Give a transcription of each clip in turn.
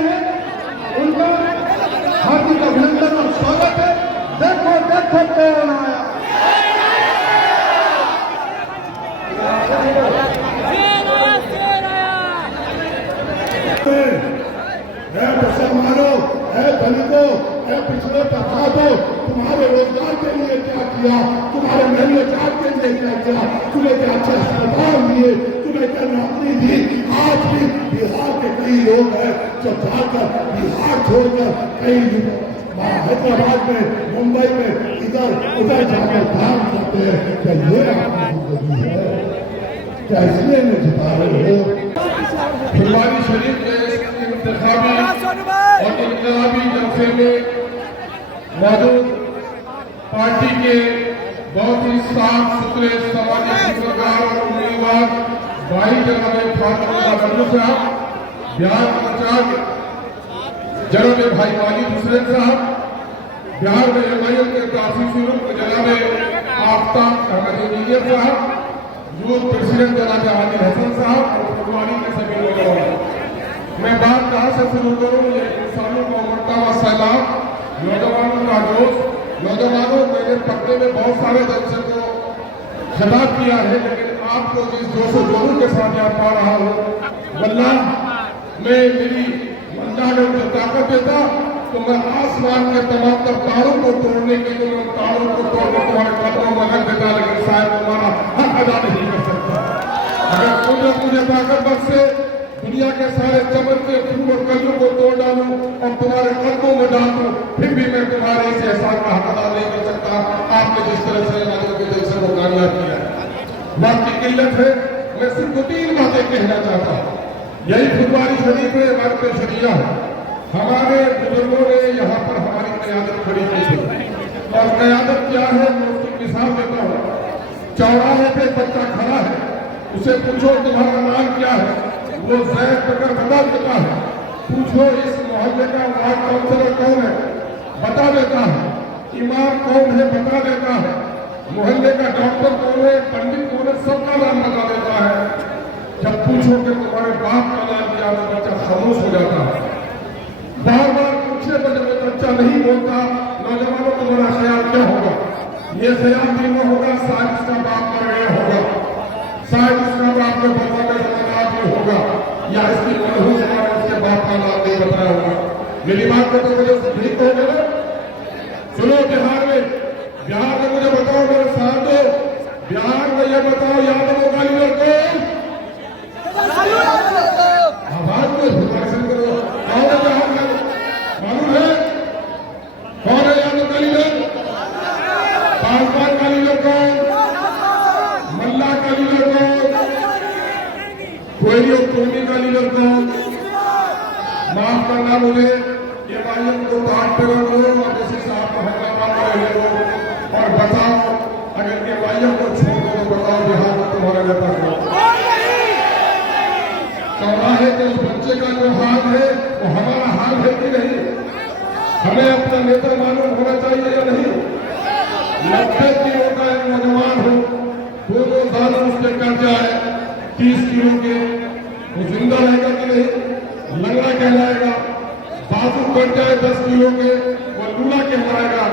रहे हैं, उनका हार्दिक अभिनंदन और स्वागत है। देखो देखो कौन आया। है मुसलमानों, है दलितों, है पिछड़े तबकों, तुम्हारे रोजगार के लिए क्या किया, तुम्हारे मेहनत के लिए क्या किया, तुम्हें क्या अच्छे अस्पताल दिए, तुम्हें क्या नौकरी दी। आज भी बिहार के कई लोग हैं जो जाकर बिहार छोड़कर कई हैदराबाद में, मुंबई में, इधर उधर जाकर काम करते हैं। क्या ये आपकी जिंदगी है? क्या इसलिए में जिता रहे हो? फुलवारी शरीफ के इंतखाबी और इनकलाबी जलसे में मौजूद पार्टी के बहुत ही साफ सुथरे सामाजिक सरकार और उम्मीदवार भाई जनाब फारूक साहब, बिहार प्रचार जनाब भाई वालिद हुसैन साहब, बिहार में एमआईएम के काफी जनाब आफ्ताब अहमद इंजीनियर साहब, यूथ प्रेसिडेंट जनाब आदिल हसन साहब और फुलवारी के सभी लोग। मैं बात कहाँ से शुरू करूँ? ये इंसानों को उमड़ता हुआ सैलाब, नौजवानों का जोश। नौजवानों, मैंने पटने में बहुत सारे जलसे को खिताब किया है, लेकिन आपको जिस जोश और जोरों के साथ याद पा रहा हूँ, वल्लाह मैं मेरी अल्लाह ने मुझे ताकत देता तो मैं आसमान के तमाम तारों को तोड़ने के लिए उन तारों को तोड़कर तुम्हारे कदमों में रख देता, लेकिन शायद तुम्हारा हक अदा नहीं कर सकता। अगर कुदरत मुझे ताकत बख्शे, दुनिया के सारे चमन के फूल और कलियों को तोड़ डालूं और तुम्हारे कदमों में डाल दूं, फिर भी मैं तुम्हारे इस एहसान का हक अदा नहीं कर सकता। आपने जिस तरह से आदिल के दिल से वो कामयाब किया है। बात की किल्लत है, मैं सिर्फ 2-3 बातें कहना चाहता हूँ। यही फुलवारी शरीफ में हमारे पे शरिया है। हमारे बुजुर्गों ने यहाँ पर हमारी क़यादत खड़ी की थी, और क़यादत क्या है मैं उसकी मिसाल देता हूँ। चौराहे पे बच्चा खड़ा है, उसे पूछो तुम्हारा नाम क्या है, वो ज़ैद पकड़ बता देता है। पूछो इस मोहल्ले का वार्ड काउंसिलर कौन है, बता देता है। इमाम कौन है, बता देता है। मोहल्ले का डॉक्टर कौन है, पंडित कौन है, सबका नाम बता देता है। जब पूछो कि तुम्हारे बाप का नाम क्या है, बच्चा खामोश हो जाता है। बार बार पूछने पर जब बच्चा नहीं बोलता, नौजवानों को तुम्हारा ख्याल क्या होगा? ये ख्याल भी न होगा शायद इसका बाप मर गया होगा, शायद इसका बाप को बताने का भी होगा, या इसकी मनहूस ने उसके बाप का नाम नहीं बताया होगा। मेरी बात को तो मुझे ठीक हो गया। सुनो, बिहार में मुझे बताओ, मेरे साथ दो, बिहार में ये बताओ, यादव को गाली लड़को आवाज में भाषण करो, कौन है बिहार में? मालूम है कौन है यादव का लीडर? पासवान का लीडर कौन? मल्ला का लीडर कौन? कोयली और टोनी का लीडर कौन? माफ करना मुझे, ये मालूम को काट पे लो और जैसे साहब को हैदराबाद में ले लो और बताओ, अगर ये मालूम को छोड़ दो तो बताओ बिहार में तुम्हारा नेता कौन? चौराहे के उस बच्चे का जो हाल है वो हमारा हाल है कि नहीं? हमें अपना नेता मालूम होना चाहिए या नहीं? 90 किलो का एक नौजवान हो, 2 साल उसके कर जाए 30 किलो के, वो जिंदा रहेगा कि नहीं? लंगड़ा कहलाएगा। बाजू कट जाए 10 किलो के, वो लूला कहलाएगा।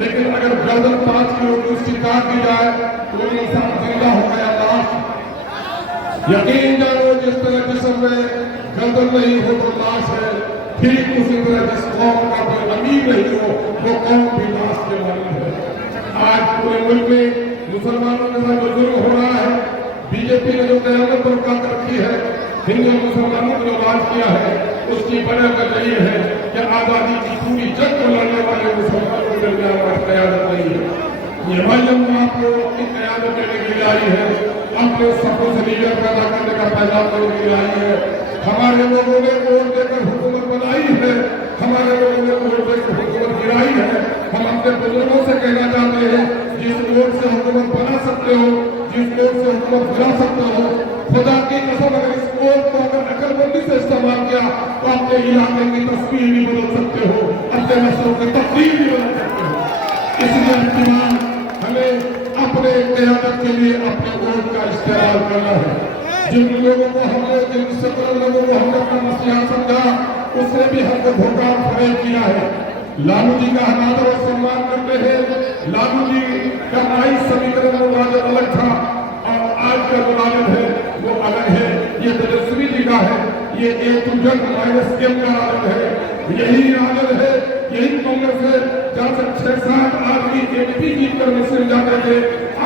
लेकिन अगर गर्दन 5 किलो की उसकी काट दी जाए तो इंसान जिंदा हो गया, लाश। यकीन जानो, जिस तरह जिस्म में गर्दन नहीं हो तो लाश है, ठीक उसी तरह जिस कौम का कोई अमीर नहीं हो वो कौम भी लाश के मानी है। आज पूरे मुल्क में मुसलमानों के साथ जो जुर्म हो रहा है, बीजेपी ने जो कयामत पर काट रखी है, हिंदू मुसलमानों ने जो राज किया है, उसकी बड़ा दलील है कि आजादी की पूरी जंग को लड़ने वाले मुसलमानों के दरमियान कयादत नहीं है। ये मालूम आपको अपनी कयादत देने के लिए आई है, अपने सबको से लीडर पैदा करने का पैगाम देने के लिए आई है। हमारे लोगों ने वोट देकर हुकूमत बनाई है, हमारे लोगों ने वोट देकर हुकूमत गिराई है। हम अपने बुजुर्गों से कहना चाहते हैं, जिस वोट से हुकूमत बना सकते हो, जिस वोट से हुकूमत गिरा सकते हो, खुदा की कसम अगर इस वोट को अगर अकलमंदी से इस्तेमाल किया तो अपने इलाके की तस्वीर भी बदल सकते हो, अपने नस्लों की तस्वीर भी बदल सकते हो। इसलिए हमें अपने क़यादत के लिए अपने वोट का इस्तेमाल करना है। जिन लोगों को हमने, जिन 17 लोगों को हमने अपना मसीहा समझा, उससे को धोखा फरेब किया है। लालू जी का हम आदर और सम्मान करते हैं। लालू जी का 22 समीकरण में राजद अलग था और आज का जो राजद है वो अलग है। ये तेजस्वी जी का है, ये A-M का राजद है, यही राजद है, यही कांग्रेस है जहां से 6-7 आदमी MP जीत कर मुस्लिम जाते थे,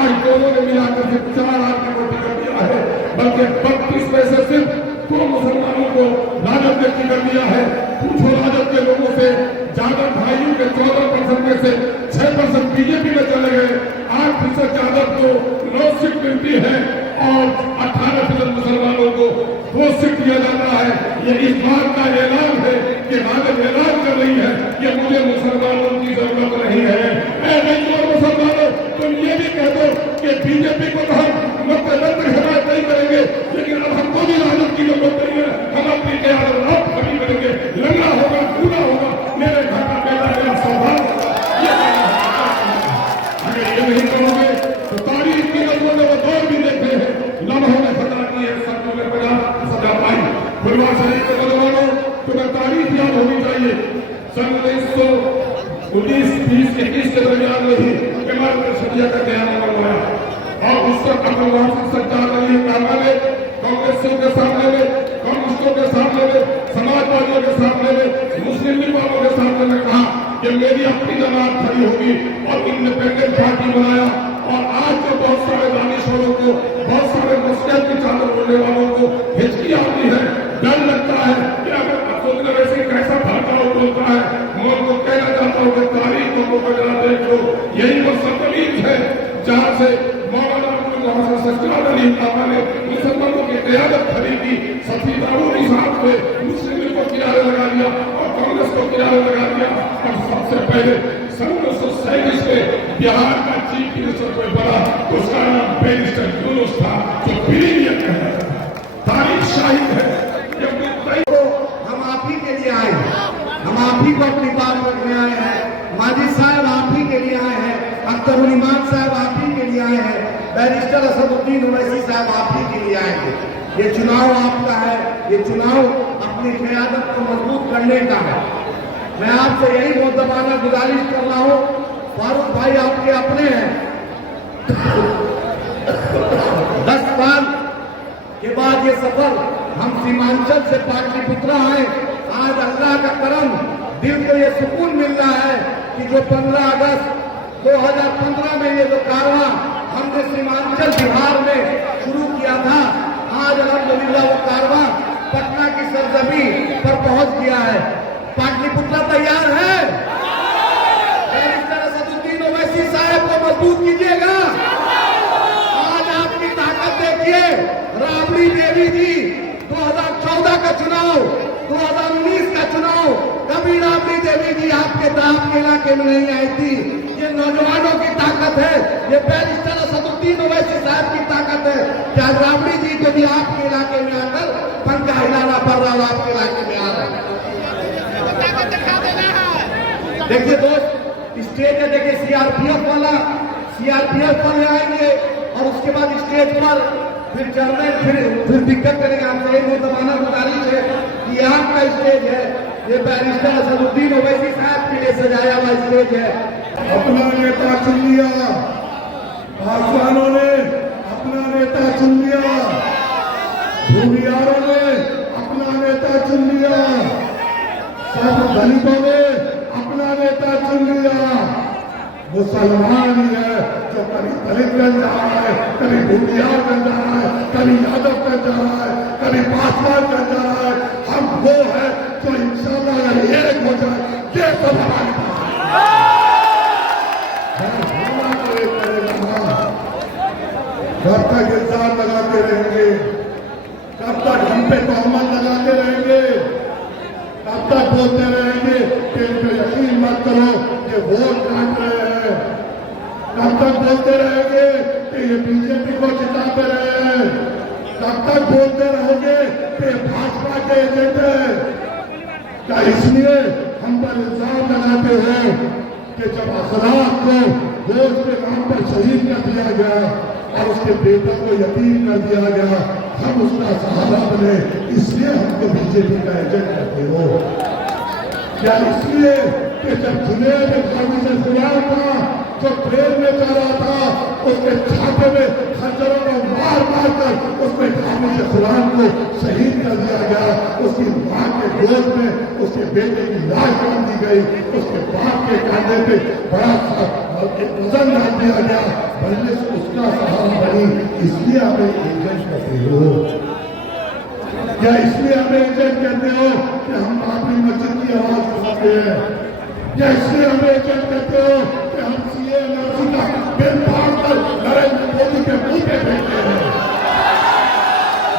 आज दोनों ने मिलाकर सिर्फ 4 आदमी को टिकट दिया है, बल्कि 32 में से सिर्फ 2 मुसलमानों को राजद ने टिकट दिया है। पूछो राजद के लोगों से, जादव भाइयों के 14% में से 6% बीजेपी में चले गए, 8% जादव को 9 सीट मिलती है और 18% मुसलमानों को 2 सीट दिया जाता है। ये इस बात का ऐलान है कि राजद ऐलान कर रही है कि मुझे मुसलमानों की जरूरत नहीं है। मुसलमानों, तुम ये भी कह दो कि बीजेपी को तो हम मुख्यमंत्री हिमायत नहीं करेंगे, लेकिन अब हमको भी राजद की जरूरत नहीं है। हम अपनी क्यादत खड़ी करेंगे, लड़ना होगा, पूरा होगा, मेरे घर का बेटा मेरा सौभाग्य। अगर ये नहीं करोगे तो तारीख की नजरों में वो दौर भी देखे हैं, लम्हों ने सजा की है, सत्यों में सजा पाई। फुलवार शरीफ के नौजवानों, तुम्हें तारीख याद होनी चाहिए। सन 1919, 20, 21 के दरमियान में ही इमारत शरिया का ध्यान करवाया और उस वक्त अब्दुल वासिफ सत्तार अली कामा ने कांग्रेसियों के सामने में, कम्युनिस्टों के सामने में, समाजवादियों के सामने में, मुस्लिम लीग वालों के सामने में कहा कि मेरी अपनी जमात खड़ी होगी और इंडिपेंडेंट पार्टी बनाया। और आज जो बहुत सारे दानिशोरों को, बहुत सारे मुस्लिम की चादर बोलने वालों को हिचकी आती है, डर लगता है कि अगर सोचने वैसे कैसा भाषा बोलता है, मैं उनको कहना चाहता हूँ कि तारीख को जरा देख लो। यही वो सरजमीन है जहाँ से मौलाना सच्चाद अली कामा ने मुसलमानों की क़यादत खड़ी की। सफी दारूरी साहब ने मुस्लिम लीग को किनारे लगा दिया और कांग्रेस को किनारे लगा दिया। और सबसे पहले सन 1947 में बिहार का चीफ मिनिस्टर कोई बना, उसका नाम बैरिस्टर यूनुस था, जो बिलीनियर कहलाता था। तारीख शाहिद है। हम आप ही के लिए आए हैं, हम आप ही को अपनी बात रखने आए हैं। माजिद साहब आप ही के लिए आए हैं, अख्तरुल ईमान साहब आप ही के लिए आए हैं, बैरिस्टर असदुद्दीन ओवैसी साहब आप ही के लिए आए हैं। ये चुनाव आपका है, ये चुनाव अपनी क़यादत को मजबूत करने का है। मैं आपसे यही मुद्दबाना गुजारिश कर रहा हूँ, फारूक भाई आपके अपने हैं। 10 साल के बाद ये सफर हम सीमांचल से पाटलिपुत्रा आए। आज अल्लाह का करम, दिल को ये सुकून मिल रहा है कि जो 15 अगस्त 2015 में ये जो कारवां हमने सीमांचल बिहार में शुरू किया था, आज अल्हम्दुलिल्लाह वो कारवां पटना की सरजमीन पर पहुंच गया है। पाटलिपुत्रा तैयार है? बैरिस्टर असदुद्दीन ओवैसी साहब को मजबूत कीजिएगा। आज आपकी ताकत देखिए। राबड़ी देवी जी 2014 का चुनाव, 2019 का चुनाव, कभी राबड़ी देवी जी आपके दाब के इलाके में नहीं आई थी। ये नौजवानों की ताकत है, ये बैरिस्टर असदुद्दीन ओवैसी साहब की ताकत है। क्या राबड़ी जी को भी आपके इलाके में आकर पंखा हिलाना पड़ रहा है? आपके इलाके में आ रहा है। देखिए दोस्त, स्टेज है, देखिए सीआरपीएफ वाले आएंगे और उसके बाद स्टेज पर फिर चलने फिर दिक्कत करेंगे। आपसे एक मुद्दबाना गुजारिश है कि आपका स्टेज है, ये बैरिस्टर असदुद्दीन ओवैसी साहब के लिए सजाया हुआ स्टेज है। अपना नेता चुन लिया, पासवानों ने अपना नेता चुन लिया, भूमियारों ने अपना नेता चुन लिया, सब दलितों ने अपना नेता चुन लिया। मुसलमान ही है जो कभी दलित बन जा रहा है, कभी भूमियार बन जा रहा है, कभी यादव बन जा रहा है, कभी पासवान बन जा रहा है। हम वो है जो इंशाल्लाह अगर एक हो जाए, ये सब हमारे पास कब तक इल्जाम लगाते रहेंगे, कब तक हम पे तहमत लगाते रहेंगे, कब तक बोलते रहेंगे कि इन पे यकीन मत करो कि वोट काट रहे हैं, कब तक बोलते रहेंगे कि ये बीजेपी को जिताते रहे हैं, कब तक बोलते रहोगे कि भाजपा के एजेंट है? क्या इसलिए हम पर इल्जाम लगाते हो कि जब अखलाक को वोट के नाम पर शहीद कर दिया गया और उसके बेटे को यतीम कर दिया गया, हम उसका सहारा बने, इसलिए हमको बीजेपी का एजेंट कहते हो? क्या इसलिए कि जब जुनैद खामिस खुदा था जो ट्रेन में जा रहा था उसके छाते में खंजरों को मार मार कर उसमें खामिस खुदा को शहीद कर दिया गया। उसकी मां के गोद में उसके बेटे की लाश बांध दी गई, उसके बाप के कांधे पे बड़ा वजन डाल दिया गया, मजलिस उसका सहारा बनी। इसलिए हमें एजेंट कहते हो, क्या इसलिए हमें एजेंट कहते हो कि हम अपनी मस्जिद की आवाज उठाते हैं? क्या इसलिए हमें एजेंट कहते हो कि हम सीए एनआरसी का बिल फाड़कर नरेंद्र मोदी के मुंह पे फेंकते हैं?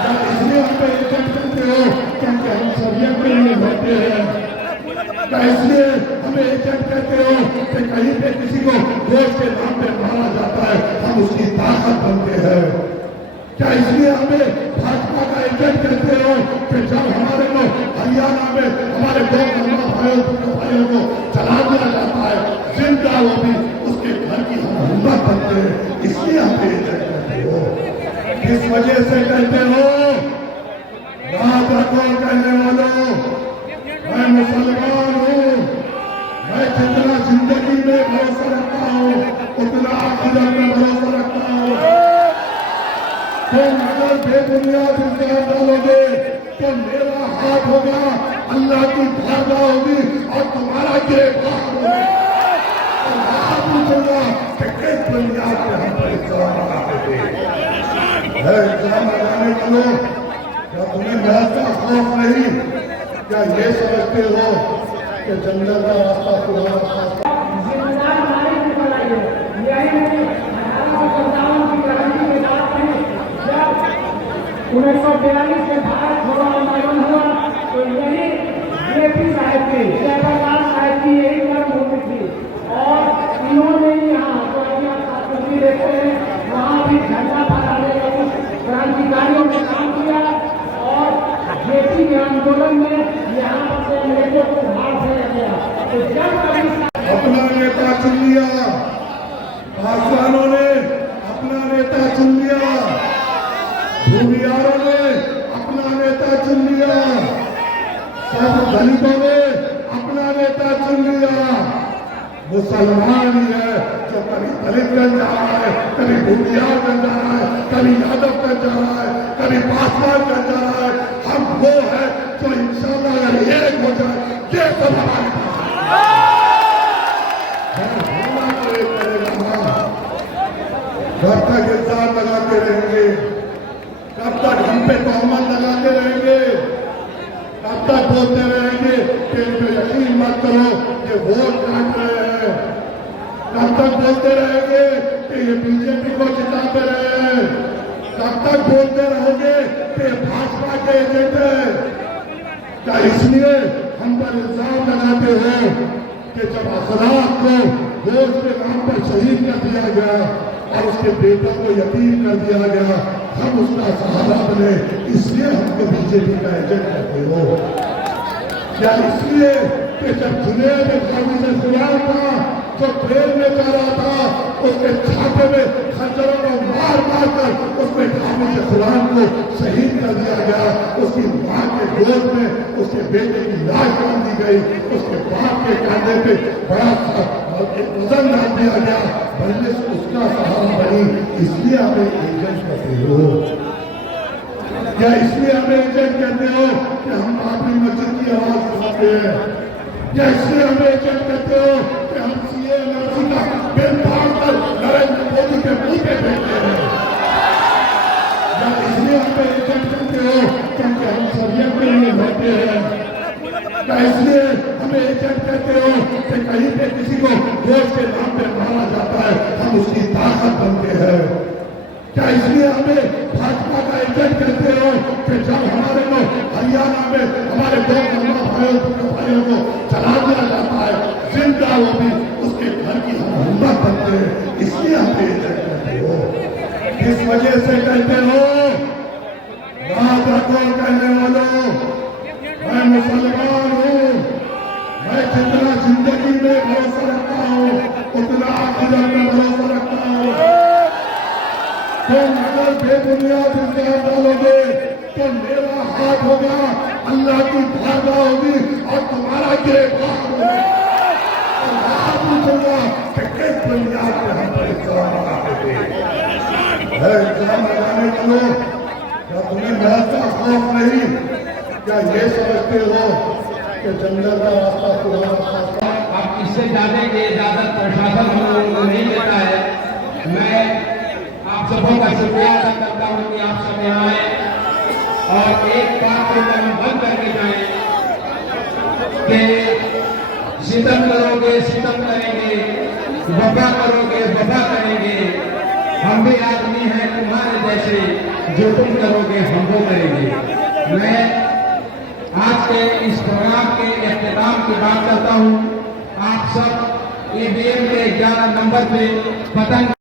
क्या इसलिए हमें एजेंट कहते हो क्योंकि हम सरिया के लिए लड़ते हैं? क्या इसलिए हमें एजेंट कहते हो कि कहीं पे किसी को वोट के नाम पे मारा जाता है हम उसकी ताकत बनते हैं? क्या इसलिए हमें भाजपा का एजेंट कहते हो कि जब हमारे को हरियाणा में हमारे दो भाइयों को चला दिया जाता है जिंदा वो भी उसके घर की हम हिम्मत बनते हैं? इसलिए हमें एजेंट कहते हो। किस वजह से कहते हो? याद रखो कहने वालों, मैं मुसलमान हूँ, मैं जितना जिंदगी में भरोसा रखता हूँ उतना आखिरत में भरोसा रखता हूँ। तुम अगर बेबुनियाद इल्जाम डालोगे तो मेरा हाथ होगा, अल्लाह की धारा होगी और तुम्हारा गिरफ्तार होगा। और आप पूछोगा कि किस बुनियाद पे हम पर इल्जाम लगाते थे? इल्जाम लगाने वालों, क्या तुम्हें मौत का खौफ नहीं? क्या ये समझते हो कि जंगल का रास्ता तुम्हारा रास्ता? उन्नीस सौ 42 में भारत छोड़ो आंदोलन हुआ तो यही जेपी साहब की, जयप्रकाश साहब की यही कर्म होती थी। और इन्होंने यहाँ जो अभी आप तस्वीर देखते हैं वहाँ भी झंडा फहराने का कुछ क्रांतिकारियों ने काम किया और जेपी के आंदोलन में यहाँ से अंग्रेजों को बाहर भेजा गया। तो जब कभी अपना नेता चुन लिया, पासवानों ने अपना नेता चुन लिया, भूमियारों ने अपना नेता चुन लिया, सब दलितों ने अपना नेता चुन लिया। मुसलमान ही है जो कभी दलित बन जा रहा है, कभी भूमियार बन जा रहा है, कभी यादव बन जा रहा है, कभी पासवान बन जा रहा है। हम वो है जो इंशाल्लाह अगर एक हो जाए ये सब हमारे कब तक इल्जाम लगाते रहेंगे? कब तक हम पे तोहमत लगाते रहेंगे? कब तक बोलते रहेंगे कि इन पे यकीन मत करो ये वोट काट रहे हैं? कब तक बोलते रहेंगे कि ये बीजेपी को जिताते रहे हैं? कब तक बोलते रहोगे कि भाजपा के एजेंट है? क्या इसलिए हम पर इल्जाम लगाते हो कि जब अखलाक को वोट के नाम पर शहीद कर दिया गया और उसके बेटों को यतीम कर दिया गया, हम उसका सहारा बने, इसलिए हमको बीजेपी का एजेंट कहते हो? क्या इसलिए कि जब जुनैद खामिस खुदा था जो ट्रेन में जा रहा था उसके छाते में खंजरों को मार मार कर उसमें खामिस खुदा को शहीद कर दिया गया, उसकी मां के गोद में उसके बेटे की लाश बांध दी गई, उसके बाप के कांधे पे बड़ा वजन डाल दिया गया, मजलिस उसका सहारा बनी। इसलिए हमें एजेंट कहते हो। क्या इसलिए हमें एजेंट कहते हो कि हम अपनी मस्जिद की आवाज उठाते हैं? क्या इसलिए हमें एजेंट कहते हो कि हम सीए एनआरसी का बिल फाड़कर नरेंद्र मोदी के मुंह पे फेंकते हैं? क्या इसलिए हमें एजेंट कहते हो क्योंकि हम सरिया के लिए लड़ते हैं? क्या इसलिए हमें एजेंट कहते हो कि कहीं पे किसी को वोट के नाम पे मारा जाता है हम उसकी ताकत बनते हैं? क्या इसलिए हमें भाजपा का एजेंट कहते हो कि जब हमारे को हरियाणा में हमारे दो भाइयों को चला दिया जाता है जिंदा वो भी उसके घर की हम हिम्मत बनते हैं? इसलिए हमें एजेंट कहते हो। किस वजह से कहते हो? याद रखो कहने वालों, मैं मुसलमान हूँ, मैं जितना जिंदगी में भरोसा रखता हूँ उतना आखिरत में भरोसा रखता हूँ। तुम अगर बेबुनियाद इल्जाम डालोगे तो मेरा हाथ होगा, अल्लाह की धारा होगी और तुम्हारा गिरफ्तार पूछूंगा कि किस बुनियाद पर हम पर इल्जाम लगाते थे। इल्जाम लगाने वालों, क्या तुम्हें महल का खौफ नहीं? क्या ये समझते हो कि जंगल का रास्ता पुराना? अब इससे जाने की इजाजत प्रशासन हम लोगों को नहीं देता है। मैं आप सबों का शुक्रिया अदा करता हूँ कि आप सब यहाँ आए और एक बात को हम बंद करके जाए कि सितम करोगे सितम करेंगे, वफा करोगे वफा करेंगे। हम भी आदमी हैं तुम्हारे जैसे, जो तुम करोगे हम वो करेंगे। मैं आज के इस प्रोग्राम के इख्तिताम की बात करता हूँ। आप सब EVM के 11 नंबर पे पतंग